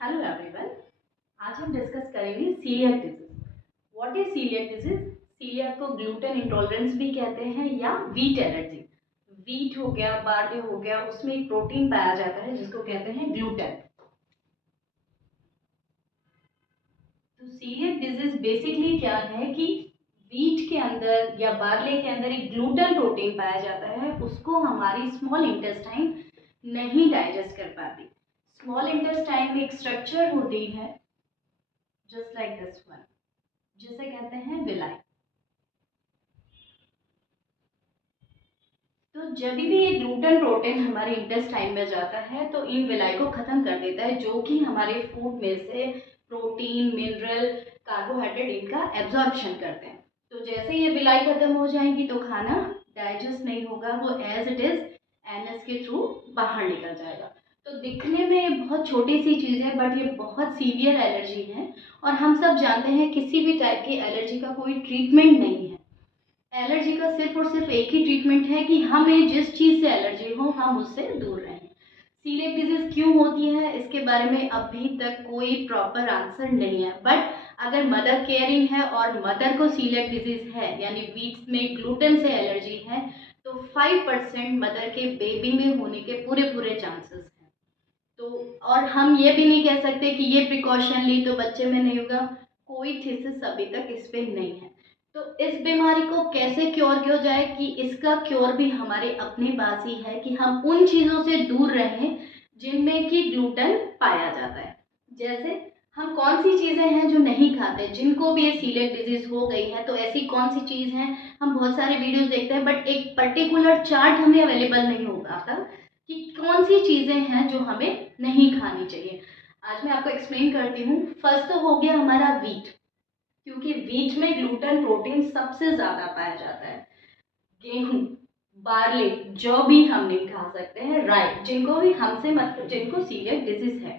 Hello everyone. आज हम discuss करेंगे coeliac disease. What is coeliac disease? Coeliac को ग्लूटेन इंटॉलरेंस भी कहते हैं या व्हीट एलर्जी। व्हीट हो गया, बार्ले हो गया, उसमें एक प्रोटीन पाया जाता है जिसको कहते हैं ग्लूटेन। तो सीलियक डिजीज बेसिकली क्या है कि व्हीट के अंदर या बार्ले के अंदर एक ग्लूटेन प्रोटीन पाया जाता है, उसको हमारी स्मॉल इंटेस्टाइन नहीं डाइजेस्ट कर पाती। स्मॉल इंटेस्टाइन में एक स्ट्रक्चर होती है जस्ट लाइक दिस वन, जिसे कहते हैं विलाई। तो जब भी ये ग्लूटेन प्रोटीन हमारे इंटेस्टाइन में जाता है तो इन विलाई को खत्म कर देता है, जो कि हमारे फूड में से प्रोटीन, मिनरल, कार्बोहाइड्रेट इनका एब्जॉर्प्शन करते हैं। तो जैसे ये विलाई खत्म हो जाएंगी तो खाना डाइजेस्ट नहीं होगा, वो एज इट इज एनएस के थ्रू बाहर निकल जाएगा। तो दिखने में बहुत छोटी सी चीज़ है बट ये बहुत सीवियर एलर्जी है। और हम सब जानते हैं किसी भी टाइप की एलर्जी का कोई ट्रीटमेंट नहीं है। एलर्जी का सिर्फ और सिर्फ एक ही ट्रीटमेंट है कि हमें जिस चीज़ से एलर्जी हो हम उससे दूर रहें। सीलियक डिजीज क्यों होती है इसके बारे में अभी तक कोई प्रॉपर आंसर नहीं है, बट अगर मदर केयरिंग है और मदर को सीलियक डिजीज है यानी वीट्स में ग्लूटेन से एलर्जी है तो 5% मदर के बेबी में होने के पूरे पूरे चांसेस हैं। तो और हम ये भी नहीं कह सकते कि ये प्रिकॉशन ली तो बच्चे में नहीं होगा, कोई थीसिस अभी तक इस पे नहीं है। तो इस बीमारी को कैसे क्योर किया जाए कि इसका क्योर भी हमारे अपने पास ही है कि हम उन चीज़ों से दूर रहें जिनमें कि ग्लूटेन पाया जाता है। जैसे हम कौन सी चीज़ें हैं जो नहीं खाते, जिनको भी ये सीलियक डिजीज हो गई है तो ऐसी कौन सी चीज़ है। हम बहुत सारे वीडियोस देखते हैं बट एक पर्टिकुलर चार्ट हमें अवेलेबल नहीं हो पाता कि कौन सी चीज़ें हैं जो हमें नहीं खानी चाहिए। आज मैं आपको एक्सप्लेन करती हूँ। फर्स्ट तो हो गया हमारा वीट, क्योंकि वीट में ग्लूटेन प्रोटीन सबसे ज़्यादा पाया जाता है। गेहूं, बार्ले, जौ भी हम नहीं खा सकते हैं। राई, जिनको भी हमसे मतलब जिनको सीलियक डिजीज है,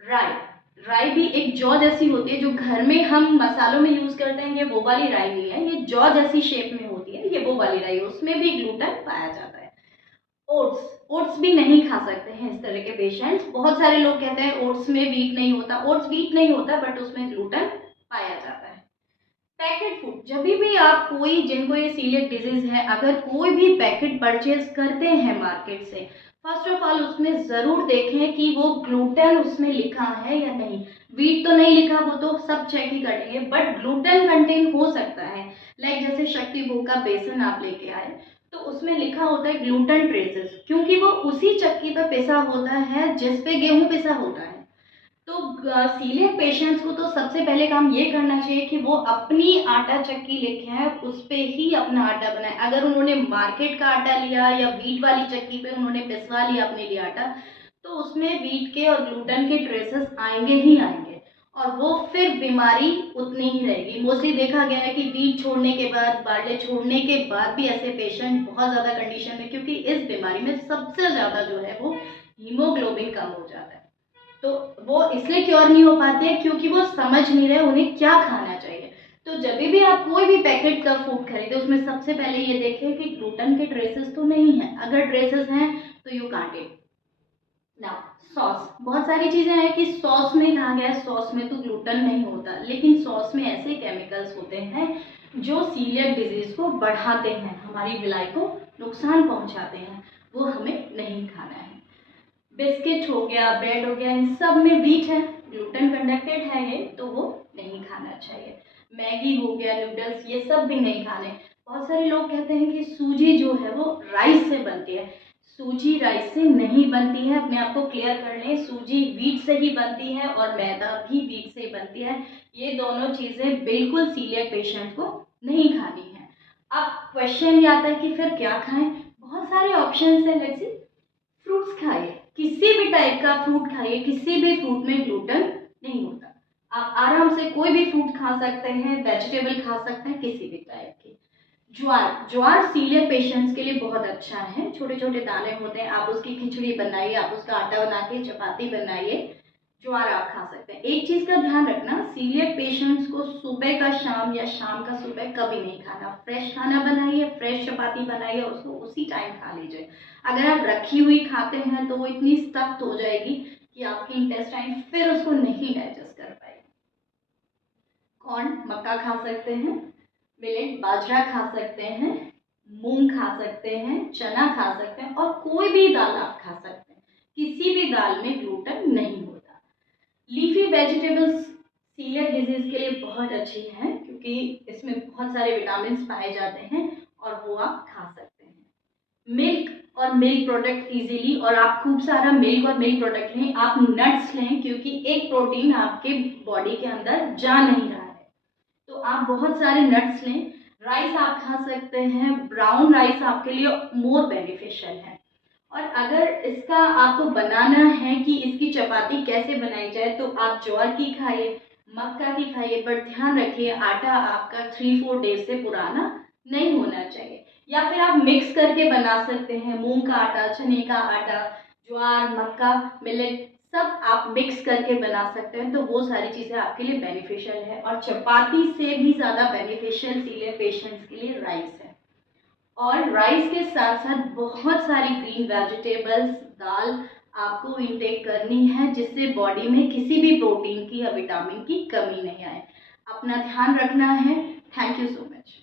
राई, राई भी एक जौ जैसी होती है जो घर में हम मसालों में यूज करते हैं। ये वो वाली राई नहीं है, ये जौ जैसी शेप में होती है, ये वो वाली राई, उसमें भी ग्लूटेन पाया जाता है। ओट्स, ओट्स भी नहीं खा सकते हैं इस तरह के पेशेंट्स। बहुत सारे लोग कहते हैं ओट्स में वीट नहीं होता, ओट्स वीट नहीं होता बट उसमें ग्लूटेन पाया जाता है। पैकेट फूड, जब भी आप कोई जिनको ये सीलियक डिजीज है अगर कोई भी पैकेट परचेज करते हैं मार्केट से, फर्स्ट ऑफ ऑल उसमें ज़रूर देखें कि वो ग्लूटेन उसमें लिखा है या नहीं। वीट तो नहीं लिखा, वो तो सब चेक ही करेंगे, बट ग्लूटेन कंटेन हो सकता है। लाइक जैसे शक्ति भोग का बेसन आप लेके आए तो उसमें लिखा होता है ग्लूटेन ट्रेसेस, क्योंकि वो उसी चक्की पर पिसा होता है जिस पे गेहूं पिसा होता है। तो सीलियक पेशेंट्स को तो सबसे पहले काम ये करना चाहिए कि वो अपनी आटा चक्की लेके आए, उस पे ही अपना आटा बनाए। अगर उन्होंने मार्केट का आटा लिया या वीट वाली चक्की पे उन्होंने पिसवा लिया अपने लिए आटा, तो उसमें वीट के और ग्लूटेन के ट्रेसेस आएंगे ही आएंगे और वो फिर बीमारी उतनी ही रहेगी। मोस्टली देखा गया है कि वीट छोड़ने के बाद, बार्ले छोड़ने के बाद भी ऐसे पेशेंट बहुत ज़्यादा कंडीशन में, क्योंकि इस बीमारी में सबसे ज़्यादा जो है वो हीमोग्लोबिन कम हो जाता है। तो वो इसलिए क्योर नहीं हो पाते हैं क्योंकि वो समझ नहीं रहे उन्हें क्या खाना चाहिए। तो जब भी आप कोई भी पैकेट का फूड खरीदे उसमें सबसे पहले ये देखें कि ग्लूटेन के ट्रेसेस तो नहीं है। अगर ट्रेसेस हैं तो you can't it. Now sauce, बहुत सारी चीज़ें हैं कि सॉस में कहा गया है सॉस में तो ग्लूटेन नहीं होता, लेकिन सॉस में ऐसे केमिकल्स होते हैं जो सीलियक डिजीज को बढ़ाते हैं, हमारी विलाई को नुकसान पहुंचाते हैं, वो हमें नहीं खाना है। बिस्किट हो गया, ब्रेड हो गया, इन सब में व्हीट है, ग्लूटेन कंडक्टेड है ये, तो वो नहीं खाना चाहिए। मैगी हो गया, नूडल्स, ये सब भी नहीं खाने। बहुत सारे लोग कहते हैं कि सूजी जो है वो राइस से बनती है। सूजी राइस से नहीं बनती है, अपने आप को क्लियर कर लें। सूजी व्हीट से ही बनती है और मैदा भी व्हीट से ही बनती है। ये दोनों चीज़ें बिल्कुल सीलियक पेशेंट को नहीं खानी है। अब क्वेश्चन ये आता है कि फिर क्या खाएं? बहुत सारे ऑप्शन हैं। लेट्स सी, फ्रूट्स खाइए, किसी भी टाइप का फ्रूट खाइए, किसी भी फ्रूट में ग्लूटेन नहीं होता। आप आराम से कोई भी फ्रूट खा सकते हैं, वेजिटेबल खा सकते हैं किसी भी टाइप की। ज्वार, ज्वार सीलियक पेशेंट्स के लिए बहुत अच्छा है। छोटे छोटे दाने होते हैं, आप उसकी खिचड़ी बनाइए, आप उसका आटा बना के चपाती बनाइए, ज्वार आप खा सकते हैं। एक चीज़ का ध्यान रखना, सीलियक पेशेंट्स को सुबह का शाम या शाम का सुबह कभी नहीं खाना। फ्रेश खाना बनाइए, फ्रेश चपाती बनाइए, उसको उसी टाइम खा लीजिए। अगर आप रखी हुई खाते हैं तो वो इतनी सख्त हो जाएगी कि आपकी इंटेस्टाइन फिर उसको नहीं डाइजेस्ट कर पाएगी। कॉर्न, मक्का खा सकते हैं, मिलेट, बाजरा खा सकते हैं, मूंग खा सकते हैं, चना खा सकते हैं और कोई भी दाल आप खा सकते हैं। किसी भी दाल में ग्लूटेन नहीं होता। लीफी वेजिटेबल्स सीलियक डिजीज के लिए बहुत अच्छी हैं क्योंकि इसमें बहुत सारे विटामिन पाए जाते हैं और वो आप खा सकते हैं। मिल्क और मिल्क प्रोडक्ट इजीली, और आप खूब सारा मिल्क और मिल्क प्रोडक्ट लें, आप नट्स लें क्योंकि एक प्रोटीन आपके बॉडी के अंदर जा नहीं रहा है, तो आप बहुत सारे नट्स लें। राइस आप खा सकते हैं, ब्राउन राइस आपके लिए मोर बेनिफिशियल है। और अगर इसका आपको बनाना है कि इसकी चपाती कैसे बनाई जाए, तो आप ज्वार की खाइए, मक्का की खाइए, पर ध्यान रखिए आटा आपका 3-4 डेज से पुराना नहीं होना चाहिए। या फिर आप मिक्स करके बना सकते हैं, मूंग का आटा, चने का आटा, ज्वार, मक्का, मिलेट, सब आप मिक्स करके बना सकते हैं, तो वो सारी चीज़ें आपके लिए बेनिफिशियल है। और चपाती से भी ज़्यादा बेनिफिशियल इसीलिए पेशेंट्स के लिए राइस है। और राइस के साथ साथ बहुत सारी ग्रीन वेजिटेबल्स, दाल आपको इंटेक करनी है जिससे बॉडी में किसी भी प्रोटीन की या विटामिन की कमी नहीं आए। अपना ध्यान रखना है। Thank you so much.